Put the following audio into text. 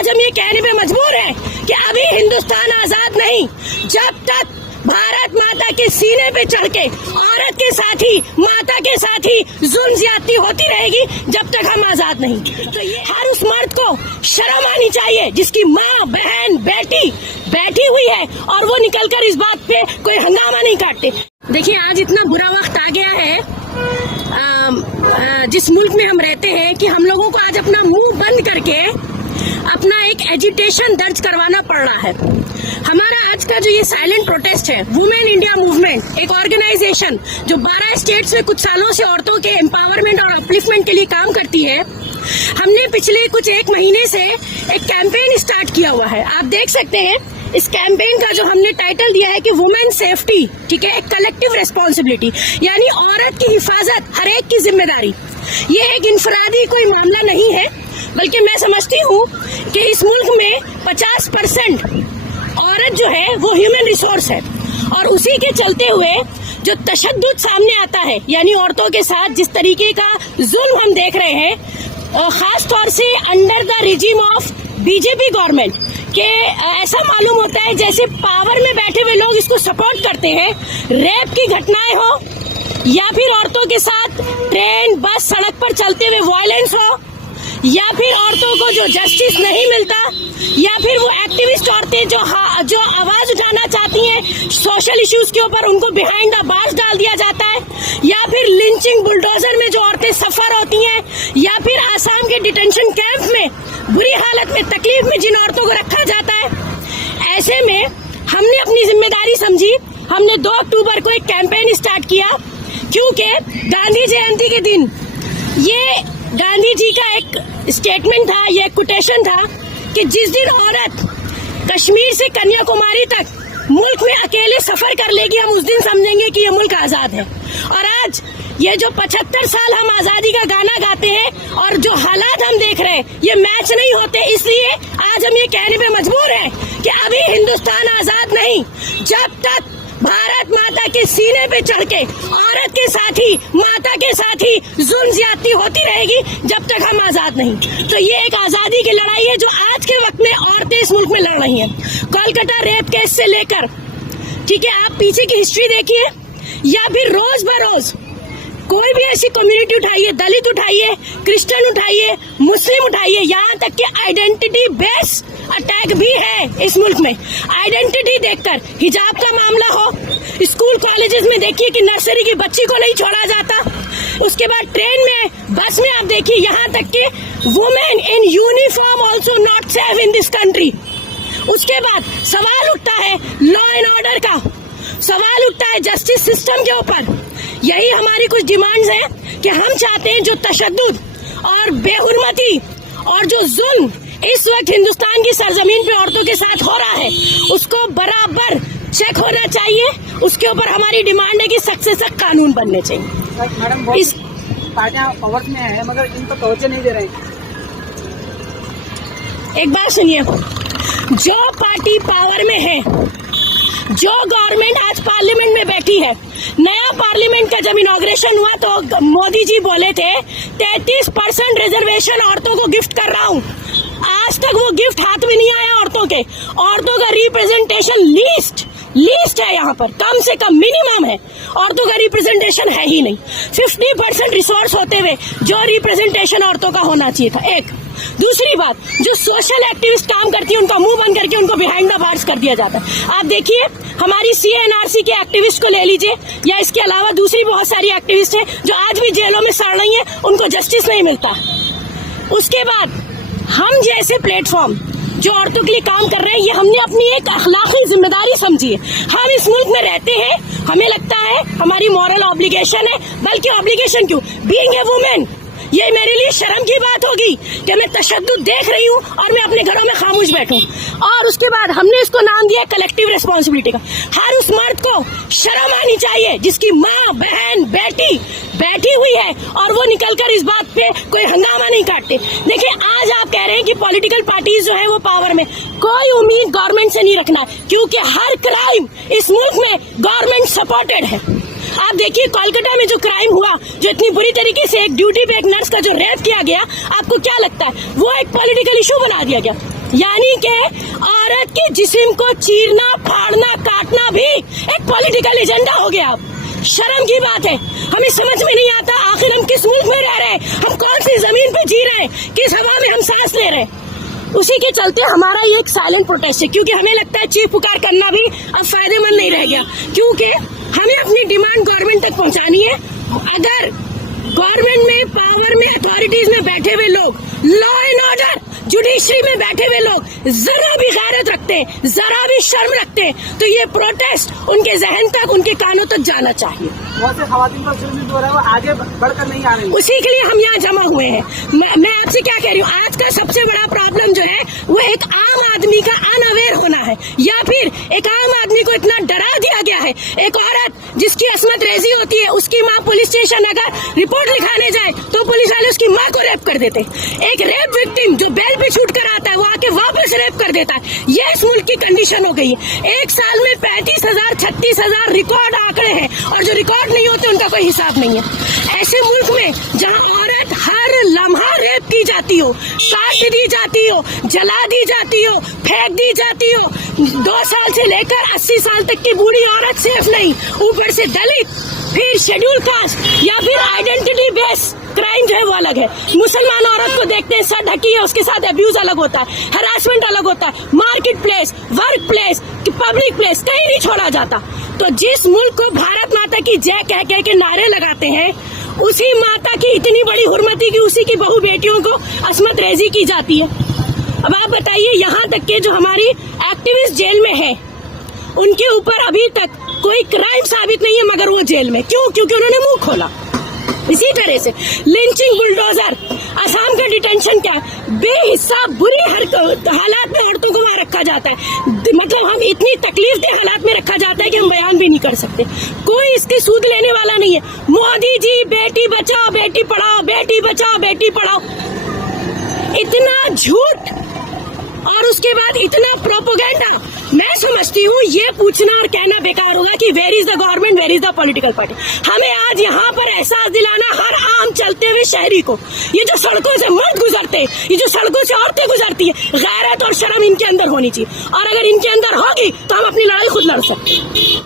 आज हम ये कहने पे मजबूर हैं कि अभी हिंदुस्तान आजाद नहीं, जब तक भारत माता के सीने पे चढ़ के औरत के साथ ही, माता के साथ ही जुल्म ज्यादती होती रहेगी, जब तक हम आजाद नहीं। तो ये हर उस मर्द को शर्म आनी चाहिए जिसकी माँ, बहन, बेटी बैठी हुई है और वो निकलकर इस बात पे कोई हंगामा नहीं काटते। देखिए, आज इतना बुरा वक्त आ गया है जिस मुल्क में हम रहते हैं कि हम लोगों को आज अपना मुंह बंद करके अपना एक एजिटेशन दर्ज करवाना पड़ रहा है। हमारा आज का जो ये साइलेंट प्रोटेस्ट है, वुमेन इंडिया मूवमेंट, एक ऑर्गेनाइजेशन जो 12 स्टेट्स में कुछ सालों से औरतों के एम्पावरमेंट और अपलिफ्टमेंट के लिए काम करती है, हमने पिछले कुछ 1 महीने से एक कैंपेन स्टार्ट किया हुआ है। आप देख सकते हैं इस कैंपेन का जो हमने टाइटल दिया है कि वुमेन सेफ्टी, ठीक है, एक कलेक्टिव रेस्पॉन्सिबिलिटी, यानी औरत की हिफाजत हर एक की जिम्मेदारी। ये एक इनफरादी कोई मामला नहीं है, बल्कि मैं समझती हूँ कि इस मुल्क में 50% औरत जो है वो ह्यूमन रिसोर्स है, और उसी के चलते हुए जो तशद्दुद सामने आता है, यानी औरतों के साथ जिस तरीके का जुल्म हम देख रहे हैं, खास तौर से under the regime of BJP government के, ऐसा मालूम होता है जैसे पावर में बैठे हुए लोग इसको सपोर्ट करते हैं। रेप की घटनाएं हो, या फिर औरतों के साथ ट्रेन, बस, सड़क पर चलते हुए वायलेंस हो, या फिर औरतों को जो जस्टिस नहीं मिलता, या फिर वो एक्टिविस्ट औरतें जो आवाज उठाना चाहती हैं सोशल इश्यूज के ऊपर, उनको बिहाइंड द बार्स डाल दिया जाता है, या फिर लिंचिंग, बुलडोजर में जो औरतें सफर होती हैं, या फिर आसाम के डिटेंशन कैंप में बुरी हालत में, तकलीफ में जिन औरतों को रखा जाता है। ऐसे में हमने अपनी जिम्मेदारी समझी, हमने 2 अक्टूबर को एक कैंपेन स्टार्ट किया, क्योंकि गांधी जयंती के दिन ये गांधी जी का एक स्टेटमेंट था, ये कोटेशन था कि जिस दिन औरत कश्मीर से कन्याकुमारी तक मुल्क में अकेले सफर कर लेगी, हम उस दिन समझेंगे कि ये मुल्क आजाद है। और आज ये जो 75 साल हम आजादी का गाना गाते हैं और जो हालात हम देख रहे हैं, ये मैच नहीं होते। इसलिए आज हम ये कहने पे मजबूर हैं कि अभी हिंदुस्तान आजाद नहीं, जब तक भारत माता के सीने पे चढ़ के औरत के साथ ही, माता के साथ ही जुल्म ज्यादती होती रहेगी, जब तक हम आजाद नहीं। तो ये एक आजादी की लड़ाई है जो आज के वक्त में औरतें इस मुल्क में लड़ रही हैं। कोलकाता रेप केस से लेकर, ठीक है, आप पीछे की हिस्ट्री देखिए, या फिर रोज बरोज कोई भी ऐसी कम्युनिटी उठाइए, दलित उठाइए, क्रिश्चियन उठाइए, मुस्लिम उठाइए, यहाँ तक कि आइडेंटिटी बेस्ड अटैक भी है इस मुल्क में। आइडेंटिटी देखकर हिजाब का मामला हो, स्कूल कॉलेजेस में देखिए कि नर्सरी की बच्ची को नहीं छोड़ा जाता, उसके बाद ट्रेन में, बस में आप देखिए, यहाँ तक कि women in uniform also not safe in this country. उसके बाद सवाल उठता है लॉ एंड ऑर्डर का, सवाल उठता है जस्टिस सिस्टम के ऊपर। यही हमारी कुछ डिमांड्स हैं कि हम चाहते हैं जो तशद्दुद और बेहुरमती और जो जुल्म इस वक्त हिंदुस्तान की सरजमीन पे औरतों के साथ हो रहा है, उसको बराबर चेक होना चाहिए। उसके ऊपर हमारी डिमांड है कि सख्त से सख्त कानून बनने चाहिए। मैडम, इस पार्टियां पावर में है मगर इन पर तवज्जो नहीं दे रहे। एक बात सुनिए, जो पार्टी पावर में है, जो गवर्नमेंट आज पार्लियामेंट में बैठी है, नया पार्लियामेंट का जब इनॉग्रेशन हुआ तो मोदी जी बोले थे 33% रिजर्वेशन औरतों को गिफ्ट कर रहा हूँ। आज तक वो गिफ्ट हाथ में नहीं आया औरतों के। औरतों का रिप्रेजेंटेशन लीस्ट है, यहाँ पर कम से कम मिनिमम है, औरतों का रिप्रेजेंटेशन है ही नहीं। 50% रिसोर्स होते हुए जो रिप्रेजेंटेशन औरतों का होना चाहिए था। एक दूसरी बात, जो सोशल एक्टिविस्ट काम करती है उनका मुंह बंद करके उनको बिहाइंड द बार्स कर दिया जाता है। आप देखिए, हमारी CNRC के एक्टिविस्ट को ले लीजिए, या इसके अलावा दूसरी बहुत सारी एक्टिविस्ट हैं जो आज भी जेलों में सड़ रही हैं, उनको जस्टिस नहीं मिलता। उसके बाद हम जैसे प्लेटफॉर्म जो औरतों के लिए काम कर रहे हैं, ये हमने अपनी एक अखलाकी जिम्मेदारी समझी है। हम इस मुल्क में रहते हैं, हमें लगता है हमारी मॉरल ऑब्लिगेशन है, बल्कि ऑब्लिगेशन क्यों, बीइंग ए वुमेन, ये मेरे लिए शर्म की बात होगी कि मैं तशद्दुद देख रही हूँ और मैं अपने घरों में खामोश बैठूं। और उसके बाद हमने इसको नाम दिया कलेक्टिव रेस्पॉन्सिबिलिटी का। हर उस मर्द को शर्म आनी चाहिए जिसकी माँ, बहन, बेटी बैठी हुई है और वो निकलकर इस बात पे कोई हंगामा नहीं काटते। देखिए, आज आप कह रहे हैं कि पॉलिटिकल पार्टीज जो है वो पावर में, कोई उम्मीद गवर्नमेंट से नहीं रखना, क्योंकि हर क्राइम इस मुल्क में गवर्नमेंट सपोर्टेड है। आप देखिए, कोलकाता में जो क्राइम हुआ, जो इतनी बुरी तरीके से एक ड्यूटी पे एक नर्स का जो रेप किया गया, आपको क्या लगता है वो एक पॉलिटिकल इशू बना दिया गया? यानी कि औरत के जिस्म को चीरना, फाड़ना, काटना भी एक पॉलिटिकल एजेंडा हो गया। शर्म की बात है, हमें समझ में नहीं आता आखिर हम किस मुल्क में रह रहे हैं, हम कौन सी जमीन पे जी रहे हैं, किस हवा में हम सांस ले रहे हैं। उसी के चलते हमारा ये एक साइलेंट प्रोटेस्ट है, क्योंकि हमें लगता है चीख पुकार करना भी अब फायदेमंद नहीं रह गया, क्योंकि हमें अपनी डिमांड गवर्नमेंट तक पहुंचानी है। अगर गवर्नमेंट में, पावर में, अथॉरिटीज में बैठे हुए लोग, लॉ एंड ऑर्डर, जुडिशरी में बैठे हुए लोग जरा भी गैरत रखते हैं, जरा भी शर्म रखते हैं, तो ये प्रोटेस्ट उनके जहन तक, उनके कानों तक जाना चाहिए। बहुत से खवातीन का जुल्म जो हो रहा है वो आगे बढ़कर नहीं आ रही। उसी के लिए हम यहाँ जमा हुए हैं। मैं आपसे क्या कह रही हूँ, आज का सबसे बड़ा प्रॉब्लम जो है वो एक आम आदमी का अनअवेयर होना है, या फिर एक आम आदमी को इतना डरा दिया गया है। एक औरत जिसकी असमत रेजी होती है, उसकी माँ पुलिस स्टेशन अगर रिपोर्ट लिखाने जाए तो पुलिस वाले उसकी माँ को रेप कर देते। एक रेप विक्टिम जो बेल पे छूट कर आता है वो आके वापस रेप कर देता है। ये इस मुल्क की कंडीशन हो गई है। एक साल में 35,000 36,000 रिकॉर्ड आंकड़े हैं, और जो रिकॉर्ड नहीं होते उनका कोई हिसाब नहीं है। ऐसे मुल्क में जहाँ औरत हर लम्हा रेप की जाती हो, काट दी जाती हो, जला दी जाती हो, फेंक दी जाती हो, 2 साल से लेकर 80 साल तक की बूढ़ी औरत सेफ नहीं, ऊपर से दलित, फिर शेड्यूल कास्ट या फिर आइडेंटिटी बेस क्राइम जो है वो अलग है। मुसलमान औरत को देखते हैं सर ढकी है, उसके साथ अब्यूज अलग होता है, हरासमेंट अलग होता है, market place, work place, public place कहीं नहीं छोड़ा जाता। तो जिस मुल्क को भारत माता की जय कह कह के नारे लगाते हैं, उसी माता की इतनी बड़ी हुर्मती की उसी की बहू बेटियों को असमत रेजी की जाती है। अब आप बताइए, यहाँ तक के जो हमारी एक्टिविस्ट जेल में है उनके ऊपर अभी तक कोई क्राइम साबित नहीं है, मगर वो जेल में क्यों? क्योंकि उन्होंने मुंह खोला। इसी तरह से लिंचिंग, बुलडोजर, असम का डिटेंशन क्या, बेहिसाब बुरी हालात में औरतों को वहां रखा जाता है। मतलब हम इतनी तकलीफ दे हालात में रखा जाता है कि हम बयान भी नहीं कर सकते। कोई इसकी सूद लेने वाला नहीं है। मोदी जी बेटी बचाओ बेटी पढ़ाओ, बेटी बचाओ बेटी पढ़ाओ, इतना झूठ और उसके बाद इतना प्रोपोगेंडा। मैं समझती हूँ ये पूछना और कहना बेकार होगा कि where is the government, where is the political party. हमें आज यहाँ पर एहसास दिलाना हर आम चलते हुए शहरी को, ये जो सड़कों से मर्द गुजरते हैं, ये जो सड़कों से औरतें गुजरती है, गैरत और शर्म इनके अंदर होनी चाहिए, और अगर इनके अंदर होगी तो हम अपनी लड़ाई खुद लड़ सकते हैं।